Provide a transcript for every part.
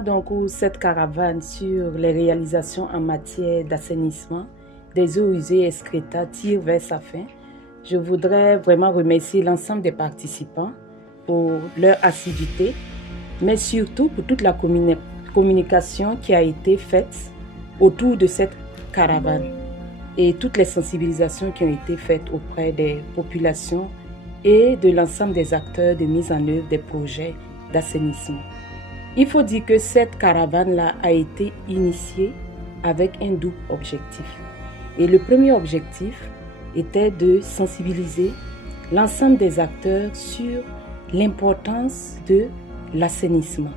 moment donc où cette caravane sur les réalisations en matière d'assainissement des eaux usées et excréta tire vers sa fin, je voudrais vraiment remercier l'ensemble des participants pour leur assiduité, mais surtout pour toute la communication qui a été faite autour de cette caravane et toutes les sensibilisations qui ont été faites auprès des populations et de l'ensemble des acteurs de mise en œuvre des projets d'assainissement. Il faut dire que cette caravane-là a été initiée avec un double objectif. Et le premier objectif était de sensibiliser l'ensemble des acteurs sur l'importance de l'assainissement.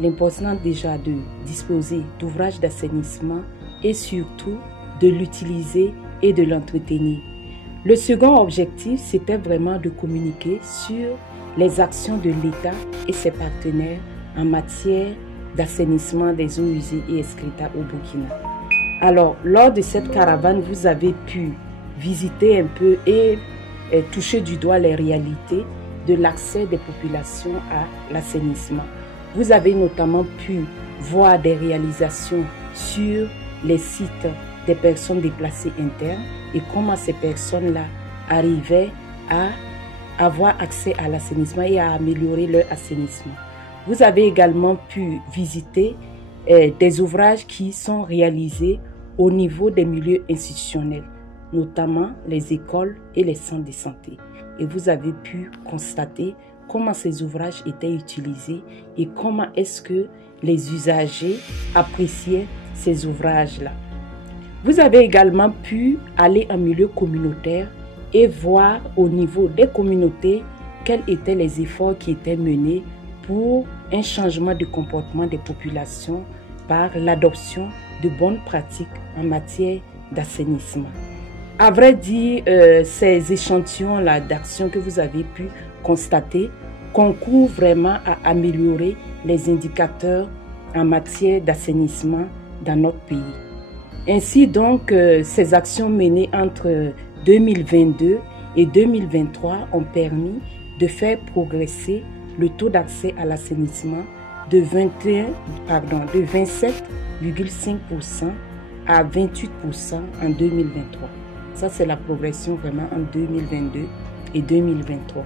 L'importance déjà de disposer d'ouvrages d'assainissement et surtout de l'utiliser et de l'entretenir. Le second objectif, c'était vraiment de communiquer sur les actions de l'État et ses partenaires en matière d'assainissement des eaux usées et excréta au Burkina. Alors, lors de cette caravane, vous avez pu visiter un peu et toucher du doigt les réalités de l'accès des populations à l'assainissement. Vous avez notamment pu voir des réalisations sur les sites des personnes déplacées internes et comment ces personnes-là arrivaient à avoir accès à l'assainissement et à améliorer leur assainissement. Vous avez également pu visiter des ouvrages qui sont réalisés au niveau des milieux institutionnels, notamment les écoles et les centres de santé. Et vous avez pu constater comment ces ouvrages étaient utilisés et comment est-ce que les usagers appréciaient ces ouvrages-là. Vous avez également pu aller en milieu communautaire et voir au niveau des communautés quels étaient les efforts qui étaient menés pour un changement de comportement des populations par l'adoption de bonnes pratiques en matière d'assainissement. À vrai dire, ces échantillons-là d'actions que vous avez pu constater concourent vraiment à améliorer les indicateurs en matière d'assainissement dans notre pays. Ainsi donc, ces actions menées entre 2022 et 2023 ont permis de faire progresser le taux d'accès à l'assainissement de 27,5% à 28% en 2023. Ça, c'est la progression vraiment en 2022 et 2023.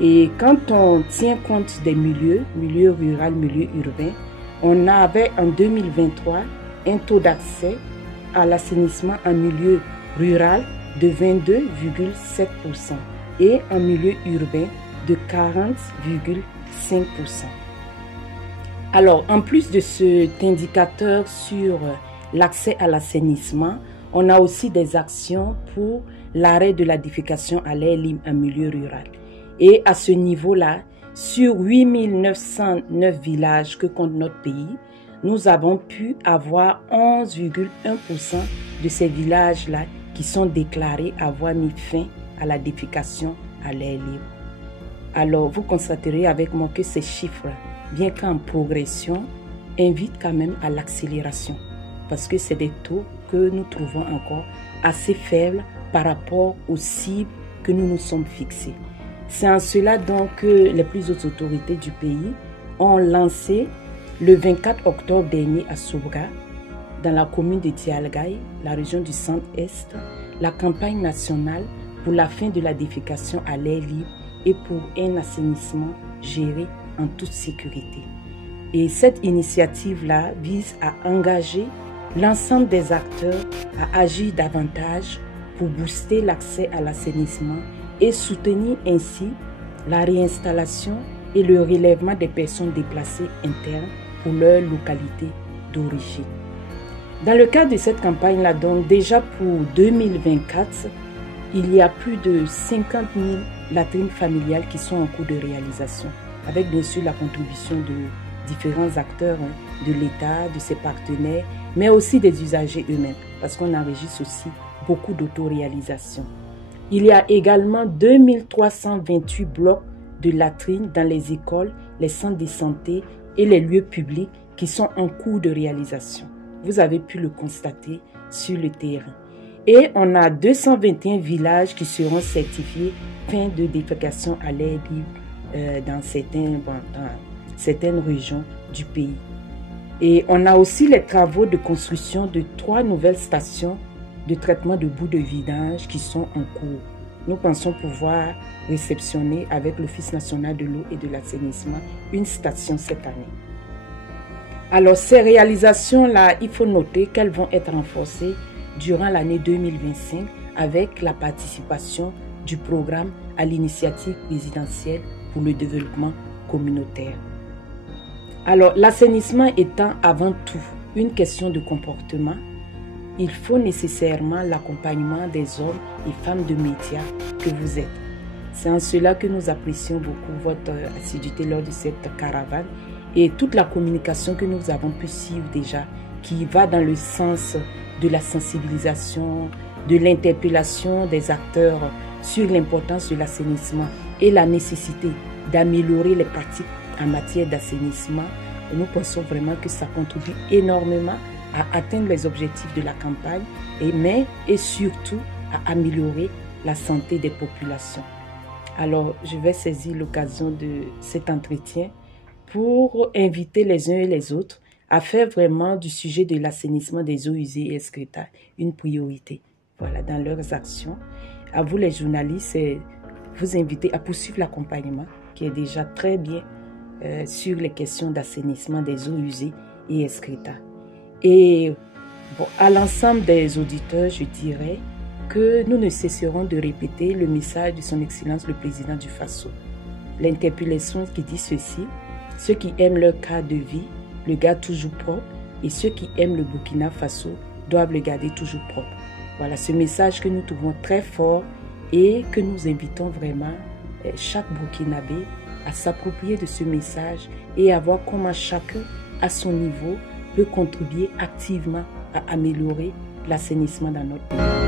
Et quand on tient compte des milieux rural, milieu urbain, on avait en 2023 un taux d'accès à l'assainissement en milieu rural de 22,7% et en milieu urbain de 40,5%. Alors, en plus de cet indicateur sur l'accès à l'assainissement, on a aussi des actions pour l'arrêt de la défécation à l'air libre en milieu rural. Et à ce niveau-là, sur 8909 villages que compte notre pays, nous avons pu avoir 11,1% de ces villages-là qui sont déclarés avoir mis fin à la défécation à l'air libre. Alors, vous constaterez avec moi que ces chiffres, bien qu'en progression, invitent quand même à l'accélération parce que c'est des taux que nous trouvons encore assez faibles par rapport aux cibles que nous nous sommes fixées. C'est en cela donc que les plus hautes autorités du pays ont lancé le 24 octobre dernier à Soubra, dans la commune de Tialgaï, la région du centre-est, la campagne nationale pour la fin de la défécation à l'air libre et pour un assainissement géré en toute sécurité. Et cette initiative-là vise à engager l'ensemble des acteurs à agir davantage pour booster l'accès à l'assainissement et soutenir ainsi la réinstallation et le relèvement des personnes déplacées internes pour leur localité d'origine. Dans le cadre de cette campagne-là, donc déjà pour 2024, il y a plus de 50 000 latrines familiales qui sont en cours de réalisation, avec bien sûr la contribution de différents acteurs de l'État, de ses partenaires, mais aussi des usagers eux-mêmes, parce qu'on enregistre aussi beaucoup d'autoréalisation. Il y a également 2328 blocs de latrines dans les écoles, les centres de santé et les lieux publics qui sont en cours de réalisation. Vous avez pu le constater sur le terrain. Et on a 221 villages qui seront certifiés fin de défécation à l'air libre dans certaines régions du pays. Et on a aussi les travaux de construction de 3 nouvelles stations de traitement de boues de vidange qui sont en cours. Nous pensons pouvoir réceptionner avec l'Office national de l'eau et de l'assainissement une station cette année. Alors ces réalisations-là, il faut noter qu'elles vont être renforcées durant l'année 2025 avec la participation du programme à l'initiative présidentielle pour le développement communautaire. Alors l'assainissement étant avant tout une question de comportement, il faut nécessairement l'accompagnement des hommes et femmes de médias que vous êtes. C'est en cela que nous apprécions beaucoup votre assiduité lors de cette caravane et toute la communication que nous avons pu suivre déjà, qui va dans le sens de la sensibilisation, de l'interpellation des acteurs sur l'importance de l'assainissement et la nécessité d'améliorer les pratiques en matière d'assainissement. Nous pensons vraiment que ça contribue énormément à atteindre les objectifs de la campagne, et surtout à améliorer la santé des populations. Alors, je vais saisir l'occasion de cet entretien pour inviter les uns et les autres à faire vraiment du sujet de l'assainissement des eaux usées et excréta une priorité. Voilà, dans leurs actions. À vous les journalistes, vous inviter à poursuivre l'accompagnement qui est déjà très bien sur les questions d'assainissement des eaux usées et excréta. Et bon, à l'ensemble des auditeurs, je dirais que nous ne cesserons de répéter le message de son Excellence le Président du Faso. L'interpellation qui dit ceci: ceux qui aiment leur cadre de vie le gardent toujours propre, et ceux qui aiment le Burkina Faso doivent le garder toujours propre. Voilà ce message que nous trouvons très fort et que nous invitons vraiment chaque Burkinabé à s'approprier de ce message et à voir comment chacun, à son niveau, peut contribuer activement à améliorer l'assainissement dans notre pays.